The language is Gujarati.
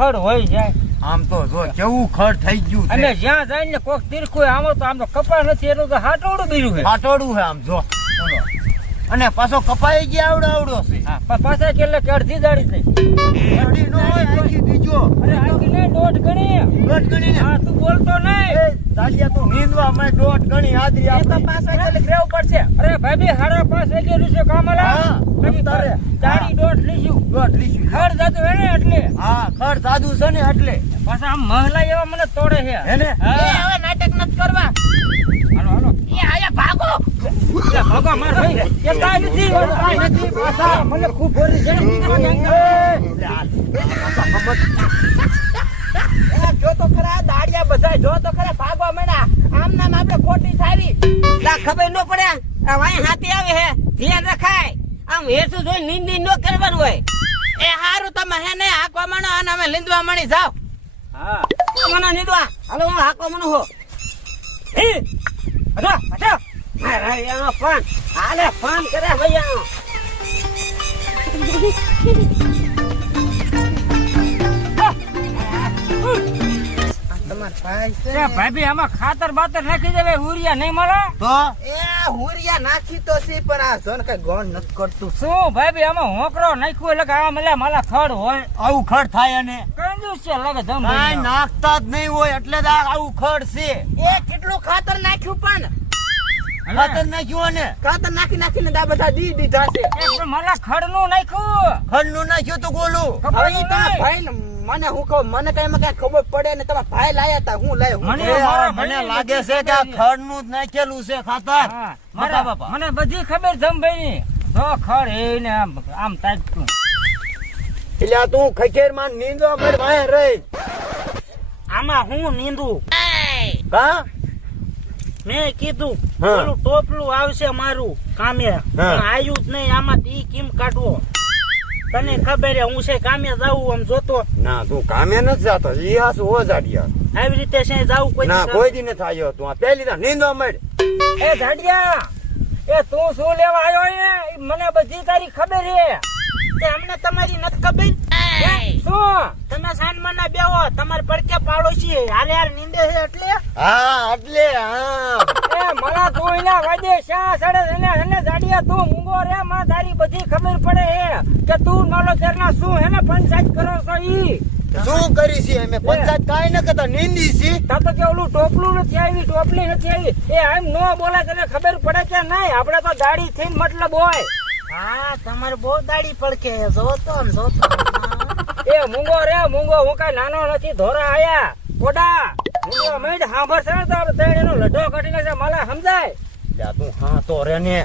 ખડ હોય જાય. આમ તો જો કેવું ખડ થઈ ગયું છે. અને જ્યાં જાય ને કોક તીરખું આમ તો આમ તો કપા નથી એટલું તો હાટોડું બીજું છે. પાટોડું છે આમ જો બોલો. અને પાછો કપાઈ ગયા આવડો છે. હા પાછા કેટલે કે અડધી દાડી થઈ. અડધી નો હોય આખી દીજો. અરે આખી ને દોઢ ગણી. દોઢ ગણી ને. હા તું બોલતો નહીં. દાડિયા તો નીંદવા માં દોઢ ગણી હાજરી આપણે. તો 5 વાગે ગ્રેવ પડશે. અરે ભાભી 5:30 વાગે રૂસે કામલા. હા બાકી તારે ચારી દોઢ લીશું. દોઢ લીશું. ખડ જાતું હે ને એટલે. હા ખડ સાદુ છે ને એટલે. પાછા આમ મહલા એવા મને તોડે છે. હે ને? હવે નાટક નત કરવા. હાલો હાલો. એ આયા ભાગો. એ ભાગો માર ભાઈ. એ કાઈ નથી. કાઈ નથી. પાછા મને ખૂબ ભરી છે. જો તો ખરા દાડિયા બધા જો તો ખરા ભાગવા મેડા. આમ નામ આપણે ખોટી થાવી. લા ખબર ન પડે આ વાય હાથી આવે હે ધ્યાન રખાય આમ હેઠું જોઈ નીંદી ન કરવાનું હોય એ હારું તમે હે ને હાકવા માંડો અને અમે લીંદવા મણી જાવ હા મને નીંદવા હાલો હું હાકવા મણું હો એ અડા અડા અરે યા ફોન હાલે ફોન કરે ભૈયા ભાભી આમાં ખાતર બાતર નાખી દેવે ઉરિયા નહીં મળે તો એ હુરિયા નાખી તો સી પણ આ જોન કઈ ગોણ નથી કરતું શું ભાભી આમાં હોકરો નાખ્યું એટલે કે આ મળે માલા ખડ હોય આવું ખડ થાય અને કંજૂસ છે લાગે ધમ કાઈ નાખતા જ નહીં હોય એટલે જ આવું ખડ છે. એ કેટલું ખાતર નાખ્યું પણ ખાતર નાખ્યું અને ખાતર નાખી નાખીને દા બધા દી દીધા છે માલા ખડ નું નાખ્યું ખડ નું નાખ્યું તો ગોલું. હવે ઈ તારા ભાઈ મને હું કહું મને કઈ એમાં કઈ ખબર પડે ને તમારા ભાઈ લાયા તા હું લાયો મને મને લાગે છે કે આ ખડ નું જ નાખેલું છે ખાતર. હા, મોટા બાપા. મને બધી ખબર ધમભાઈ ની જો ખડ એ ને આમ તાકતું એટલે આ તું ખખેર માં નીંદવા મળ વાય રહી આમાં હું નીંદું કા મેં કીધું હા. ઓલું ટોપલું આવશે મારું કામે પણ આયું જ નહીં આમાં ઈ કેમ કાઢવો તને ખબર હે હું છે કામે જાવું આમ જોતો ના તું કામે નથી જાતો ઈ હાસુ ઓજાડિયા આવી રીતે છે જાવું કોઈ ના કોઈ દી નથી આવ્યો તું આ પહેલી તા નીંદવા મળ. એ ઝાડિયા એ તું શું લેવા આવ્યો હે મને બધી તારી ખબર હે તે અમને તમારી નથી ખબર હે? શું તમે સાનમાં ના બેહો તમારે પડકે પાડોશી હાલે હાલ નીંદે છે એટલે હા એટલે હા એ મને તું એના વાજે શા સડે એને ઝાડિયા તું મૂંગો રે માં તારી બધી ખબર પડે હે કે તું નાલો તેરના શું હે ને પંચાયત કરો છો ઈ શું કરી છે અમે પંચાયત કાઈ ન કરતા નીંદી છે. તા તો કે ઓલું ટોપલું નથી આવી ટોપલી નથી આવી એ આમ નો બોલે તને ખબર પડે કે નહીં આપણે તો દાડી થઈને મતલબ હોય હા તમારે બહુ દાડી પડકે જોતો ને જોતો એ મૂંગો રે મૂંગો હું કઈ નાનો નથી ધોરા આયા કોડા મૂંગો મેં સાંભળશે ને તો આપણે ત્રણ એનો લઢો કાઢીને છે માલા સમજાય તું હા તો રે ને